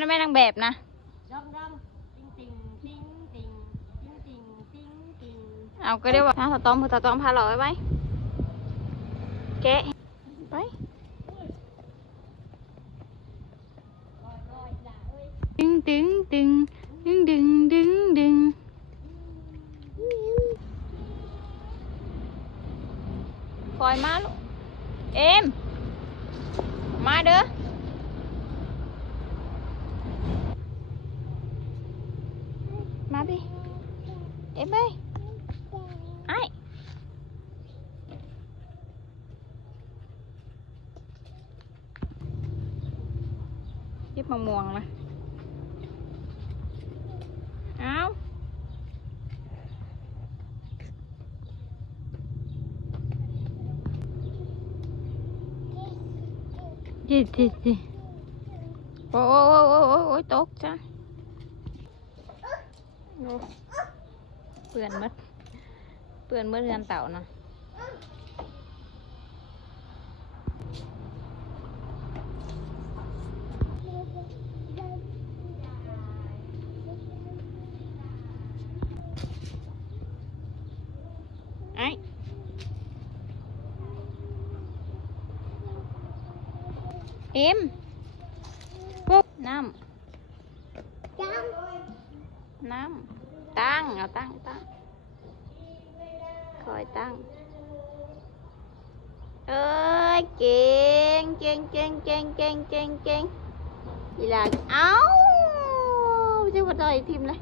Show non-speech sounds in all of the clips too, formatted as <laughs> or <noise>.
นะแม่นางแบบนะเอาก็ได้ว่าถ้าต้อมถ้าต้อมพาหล่อไปไหมแกะไปดึงดึงดึงดึงดึงดึงดึงปอยมาลูกเอ็มมาเด้อ bếp ấy Ấy Bếp mong muồn mà. Không. Đi đi, gì? Ôi ôi ôi ôi ôi tốt cha Rồi เปื่อนหมดเปื่อนหมดเรือนเต่านะไอ้เอ็มปุ๊บน้ำจังน้ำ ตั้ง เอาตั้งตั้งคอยตั้ง เอ้ยเก่งเก่งเก่งเก่งเก่งเก่งเก่งอีหลาเอ้าจะมาต่อยทีมเลย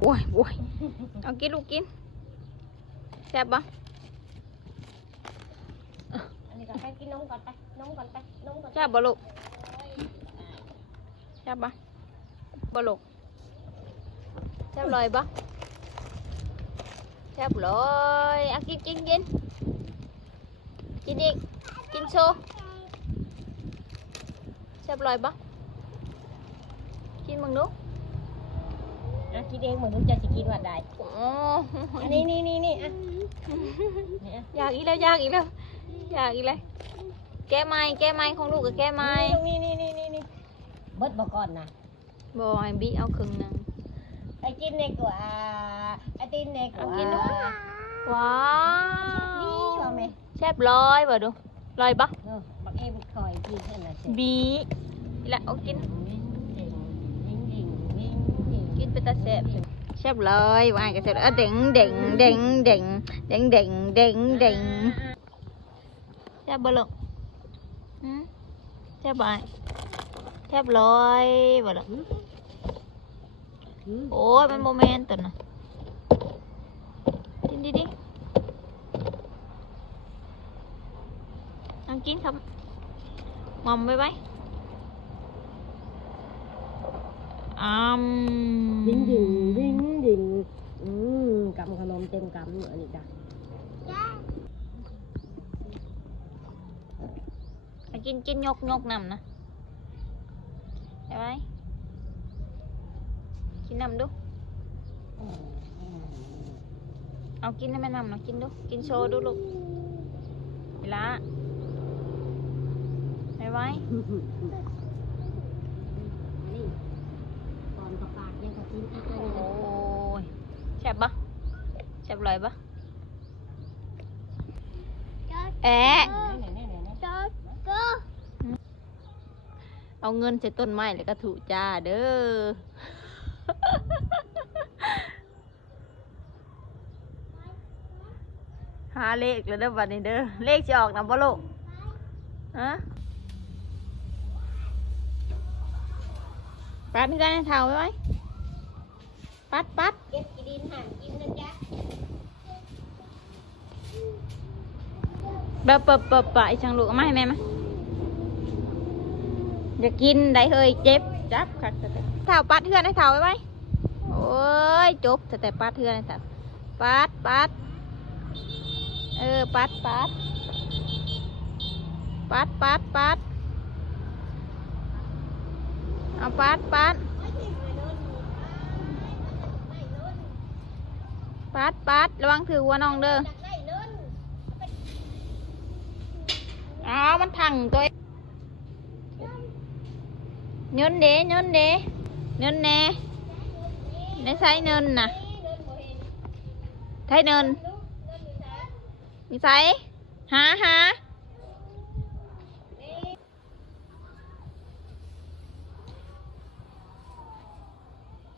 โอ้ยโอ้ยเอากินลูกกินแซ่บปะอันนี้ก็ไปกินนมก่อนไปนมก่อนไปนมก่อนแซ่บบ่ลูกแซ่บปะบ่ลูก แซ่บเลยปะแซ่บเลยเอากินกินกินกินอีกกินโชว์แซ่บเลยปะกินมึงดูอะกินเองเหมือนลูกจะสิกินว่าได้โอ้อันนี้นี่นี่นี่อะนี่อะอยากอีกแล้วอยากอีกแล้วอยากอีกแล้วแก้ไม้แก้ไม้ของลูกกับแก้ไม้นี่นี่นี่นี่นี่เบิดบอกก่อนนะบอยบีเอาครึ่งหนึง ไอ้กินเด็กกว่าไอ้ตีนเด็กกเอาว่ากินดูว้านี่วว่าไหมแซ่บลอยบ่ดูลอยปะเออบักเโอ้ยมันโมเมนต์ตัวน่ะกินดิดิ ăn chín không? Mồng bye bye um... đinh đình đinh đình. Ừ, cầm cầm ôm tem cầm nữa nè cả ăn chín chín nhột nhột nằm nè. Bye bye นน้ำดู เอากินให้แม่นำหน่อยกินดู กินโชว์ดูลูกไปละไปไว้ตอนปากปากยังกิไว้โอ้ยแฉบปะแฉบลอยปะเอะเอาเงินใส่ต้นไม้แล้วก็ถูจ้าเด้อ หาเลขแล้วเด้อบัดนี้เด้อเลขจะออกนำบ่ลูกฮะปัดนี่กันให้เท่าไว้ไว้ปัดปัดเก็บกินดินห่างกินนะจ๊ะเบบเบบเบบไปช่างลูกเอามาให้แม่มาอย่ากินได้เฮ้ยเจ็บ จับขัดแต่เท่าปัดเทือนให้เท่าไว้ไว้โอ้ยจบแต่แต่ปัดเทือนให้เท่าปัดปัดเออปัดปัดปัดปัดปัดเอาปัดปัดปัดปัดระวังถือหัวน้องเด้ออยากได้เนินอ้าวมันถังตัว nhún đi nhún đi nhún nè nè say nhún nè. Thấy nhún mình say. Hả hả?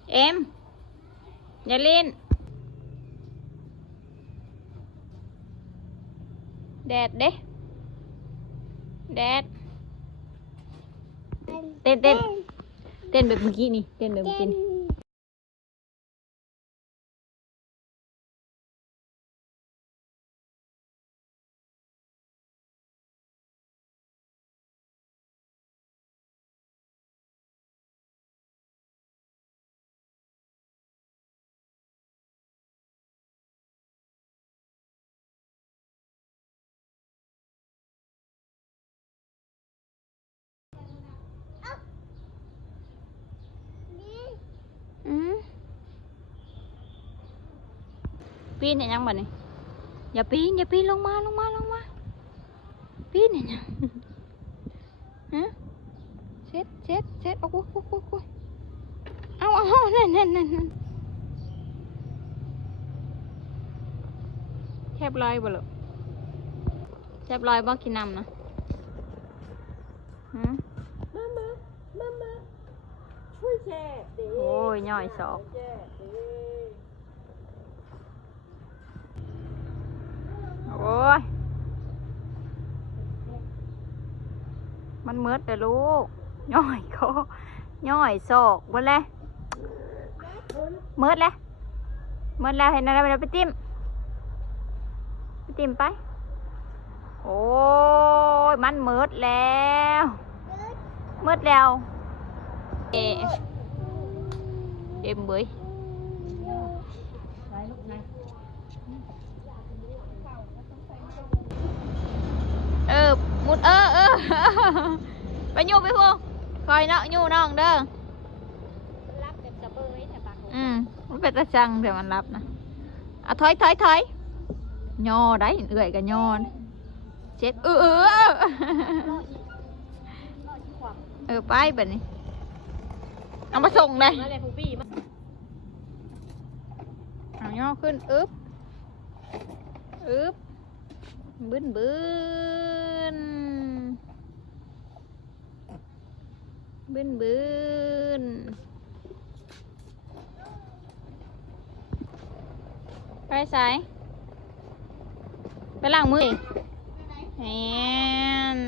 Em. Nhà lên. Đẹp đấy. Đẹp. เต้นเต้นเต้นแบบเมื่อกี้นี่ เต้นแบบเมื่อกี้ Ừ. pin này nhăng mình giờ pin giờ pin luôn ma luôn ma luôn ma pin này nhăng <laughs> hả? Chết chết chết. Ôi ôi ôi ôi ao ao nè nè nè nè. Chép lại bà lộ chép lại bao kia nằm nè. Hả? โอ้ยย่อยศอกโอ้ย มันมืดแต่ลูก ย่อยก็ย่อยศอกหมดเลยมืดเลยมืดแล้วเห็นอะไรไปแล้วไปจิ้มไปจิ้มไป โอ้ย มันมืดแล้วมืดแล้ว Ê, đêm bưởi ờ một ơ ơ bà nhô với không? Coi nọ nhô nòng đó ừ phải ta chăng để mà lặp nè. À thôi thôi thôi. Nhò đấy người cả nhò chết. Ừ ừ ừ. <laughs> ừ Bay bà này เอามาส่งเลยอเอาย่อขึ้นอึ๊บอึ๊บบึ้นบึ้นบึ้นบึ้นไปใายไปล่างมือแอน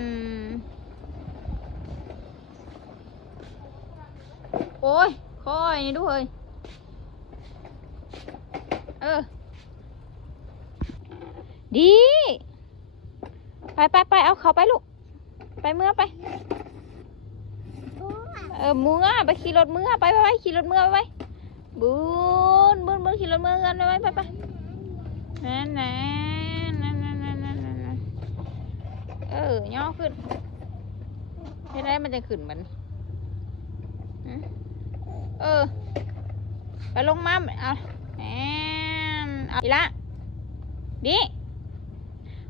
โอ้ยคอยนี่ดูเฮยเออ ดี ไปไปไปเอาเขาไปลูก ไปเมื่อไป เออเมื่อไปขี่รถเมื่อไปไปไปขี่รถเมื่อไปไปบุญบุญบุญขี่รถเมื่อกันไปไปไปนั่นนะนั่นนั่นน่แน่นนั่นเออย่อขึ้นไม่ได้มันจะขึ้นมันอืม เออ ไปลงมาเอาแอนเอาอีละดิ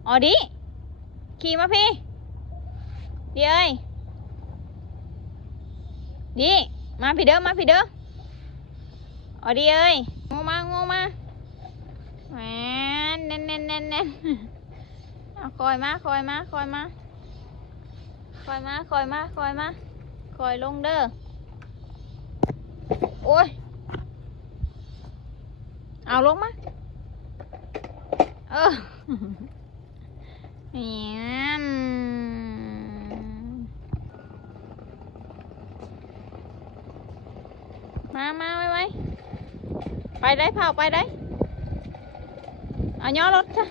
อ๋อดิ ขี่มาพี่ ดิเอ้ย ดิ มาพี่เด้อ มาพี่เด้ออ๋อดิเอ้ยงงมางงมาแหวนเน่นเน่นเน่นเน่นเอาคอยมาคอยมาคอยมาคอยมาคอยมาคอยมาคอยลงเด้อ อ้ย เอาลงมา เออเนี่ยมามาไวไวไปได้เผาไปได้เอาย่อรถจ้ะ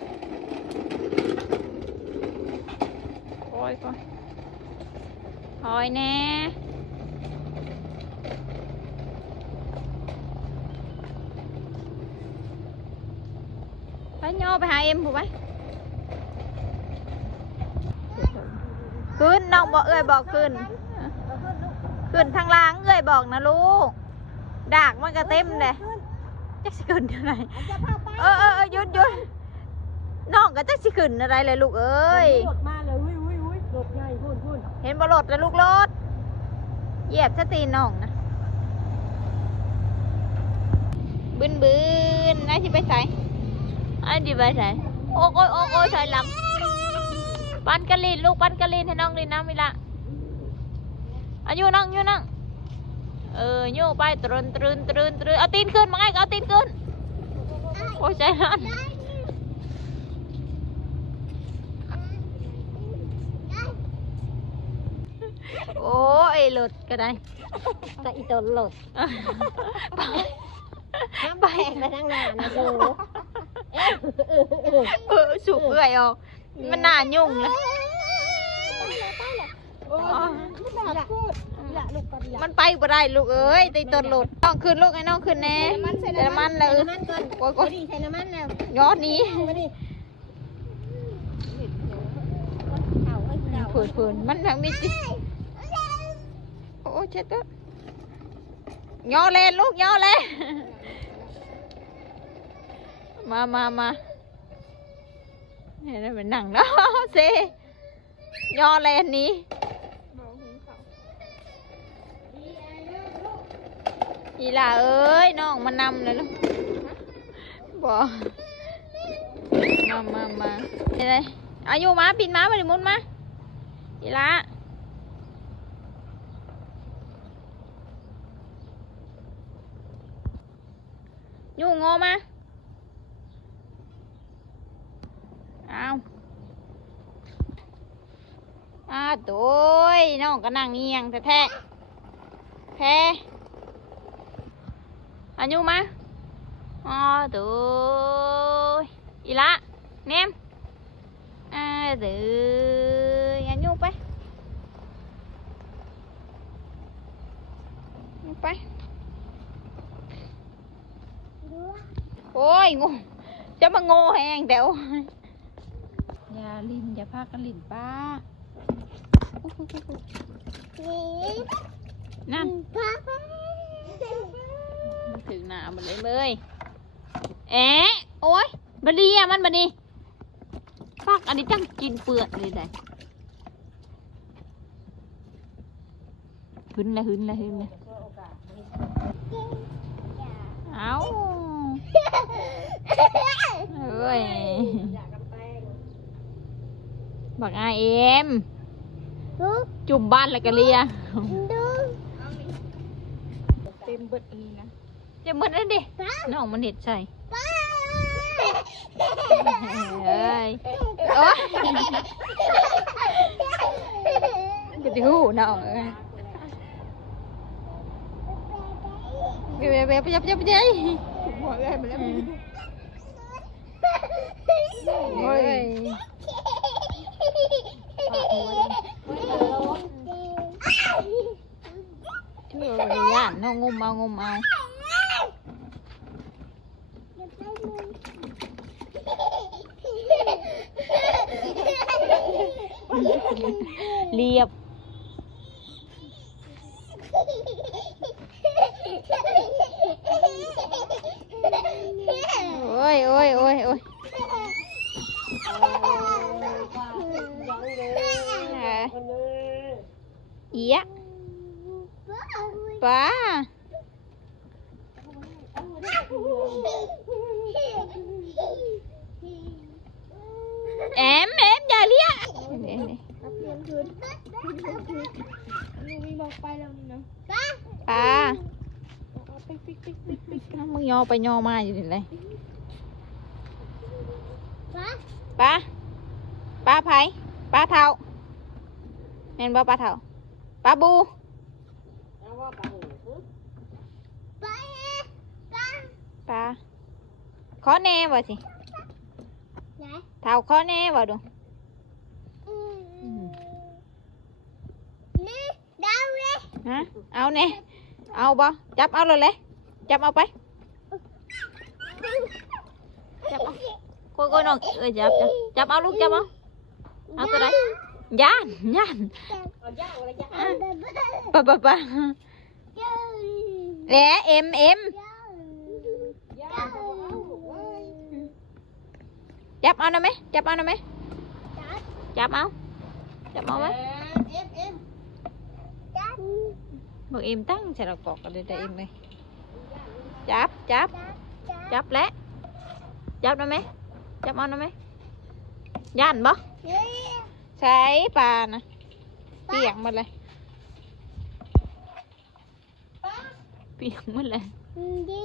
โอ้ยก่อนคอยแน่ ไปย่อไปหาเอ็มผูกไปขึ้นน้องบอกเอ้ยบอกขึ้น ขึ้นทางล่างเอ้ยบอกนะลูกดากมันก็เต็มเลยจะสิขึ้นเท่าไหร่จะพาไปเออเออเออหยุดหยุดน้องก็จะสิขึ้นอะไรเลยลูกเอ้ยรถมาเลยหุ้ยหุ้ยหุ้ยรถใหญ่พุ่นพุ่นเห็นบรถแล้วลูกรถเหยียบสตีนน้องนะบืนบืนไอ้ที่ไปใส่ ไอ้ที่ไปใส่โอ้โอ้ยโอ้โอ้ยถอยหลังปันกะลินลูกปันกะลินให้น้องลินน้ำมิละอายุน้องอยู่น้องเออโยกไปตรึนตรึนตรึนตรึนเอาตีนขึ้นมาไงก็เอาตีนขึ้นโอ้ยใจร้อนโอ้ยหลุดก็ได้ก็อีตนหลดไปห้ามแบกไปทั้งหน้านะดู เออสุกเอื่อยออกมันหน่ายุ่งเลยมันไปบ่ได้ลูกเอ้ยตีต้นหลุดน้องขึ้นลูกไอ้น้องขึ้นแน่ใส่แต่น้ำมันเลยใส่น้ำมันก่อนโอ้ยพอดีใส่น้ำมันแล้วยอดนี้ฝืนฝืนมันทางมีจิโอ้เช็ดตัวย่อเลยลูกย่อเลย มามามาเห็นไหมมันหนังแล้วเซย่อเลนนี้อีล่าเอ้ยน้องมานำเลยลูกบอกมามามาเห็นไหมอายุมาปินมาไปดิมุนมาอีล่าอยู่งอมา เอาอ้าตัวยน้องก็นั่งเงียงแท้แท้แท้อายุมาอ๋อตัวยอีละแนมอาเดือายุไปไปโอ้ยงูจะมาโง่แหงเดี๋ยวอย่า ลินอย่าพากันลินป้านั่นมันถึงหนามันเลยเลยแอะโอ้ยบัดดีอะมันบัดดีฟักอันนี้ตั้งกินเปลือกเลยได้หึนละหึนละหึนละเอาเอ้ย บักอาเอ็มจุ่มบ้านแล้วก็เลียเต็มเบิดอันนี้นะจะเหมือนนั่นดิน้องมันเห็ดใส่เอ้ยโอ๊ยจะดิหูน้องเอ้ยเบบเบบเบบเบบเบบหัวเลยมาแล้วโอ้ย ช่วยบริยานน้องงมเอางมเอาเรียบ โอ้ยโอ้ยโอ้ยโอ้ยอ่าเอียะ้า แอมแอมอย่าเลี้ยกไปแล้วนี่นะป้าปิ๊กปิ๊กปิ๊กปิ๊กปิ๊กมึงยอไปยอมาอยู่นี่เลยป้าป้าไผป้าเทาแม่นบ่ป้าเทาป้าบู เอาว่าไปหูป้าขอแน่บ่สิเท่าขอแน่บ่ดูฮะเอาแน่เอาบ่จับเอาเลยเลยจับเอาไปจับเอา cô cô น้องเอ้ยจับจับจับเอาลูกจับเอาเอาตัวไหนย่านย่านเอาย่างอะไรย่างป้าป้าป้าแหละเอ็มเอ็ม ย่างเอาเว้ย จับเอาหน่อยไหมจับเอาหน่อยไหมจับเอาจับเอาไหมเอ็มเอ็มบอกเอ็มตั้งใส่เรากอกกันเลยแต่เอ็มเลยจับจับจับแล้วจับได้ไหมจับเอาได้ไหมย่านบ่ใช้ปลานะเปียกหมดเลยเปียกหมดเลยดี